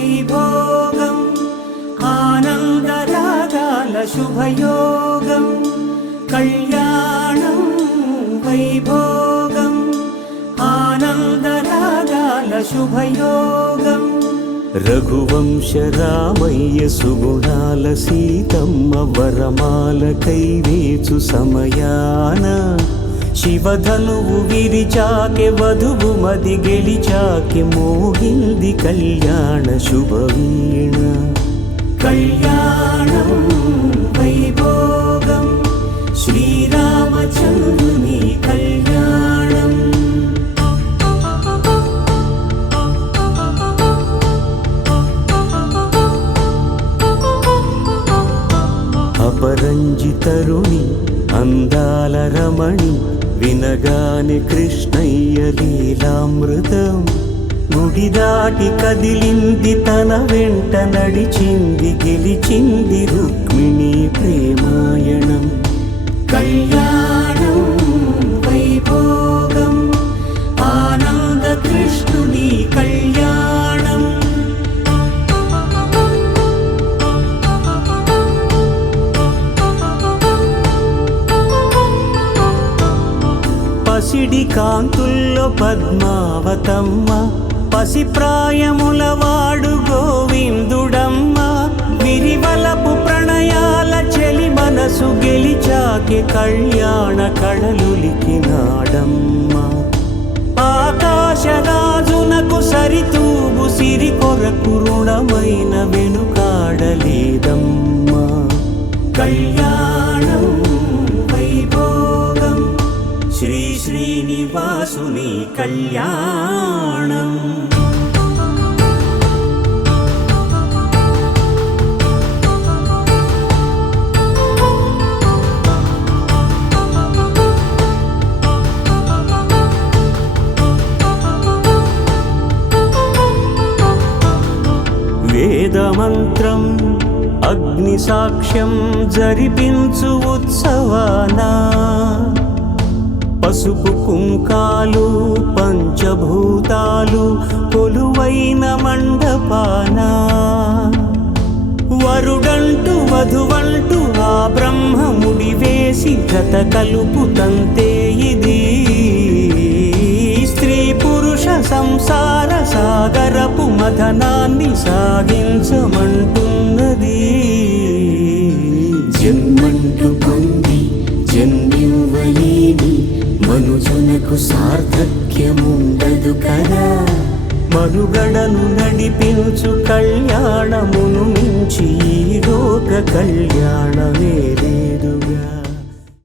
వైభోగం ఆనందరాగాల శుభయోగం కళ్యాణం వైభోగం ఆనందరాగాల శుభయోగం రఘువంశ రామయ్య సుగుణాల సీతమ్మ వరమాల కైవేచు సమయాన శివధనువు విరిచాకె వధువు మది గెలిచాకె మోగింది కళ్యాణ శుభవీణ కళ్యాణం వైభోగం శ్రీరామచంద్రుని కళ్యాణం అపరంజి తరుణి అందాల రమణి వినగానే కృష్ణయ్య లీలామృతం గుడి దాటి కదిలింది తన వెంట నడిచింది గెలిచింది రుక్మిణి ప్రేమాయణం కళ్యాణం వైభోగం ఆనంద కృష్ణుని కళ్యాణం పసిడి కాంతుల్లో పద్మావతమ్మ పసిప్రాయముల వాడు గోవిందుడమ్మ విరివలపు ప్రణయాల చెలి మనసు గెలిచాకె కళ్యాణ కళలులికినాడమ్మ ఆకాశరాజునకు సరితూగు సిరి కొరకు రుణమైన వెనుకాడలేదమ్మ కళ్యాణం వైభోగం శ్రీ శ్రీనివాసుని కళ్యాణం వేదమంత్రం అగ్ని సాక్ష్యం జరిపించు ఉత్సవానా పసుపు కుంకాలు పంచభూతాలు కొలువైన మండపాన వరుడంటూ వధువంటూ ఆ బ్రహ్మముడి వేసి జత కలుపుతంతే ఇది స్త్రీ పురుష సంసార సాగరపు మథనాన్ని సాగించమంటున్నది జన్మంటూ పొంది జన్మివ్వలేని మనుజునకు సార్థక్యముండదు కదా మనుగడను నడిపించు కళ్యాణమును మించి ఈ లోక కళ్యాణమే లేదుగా.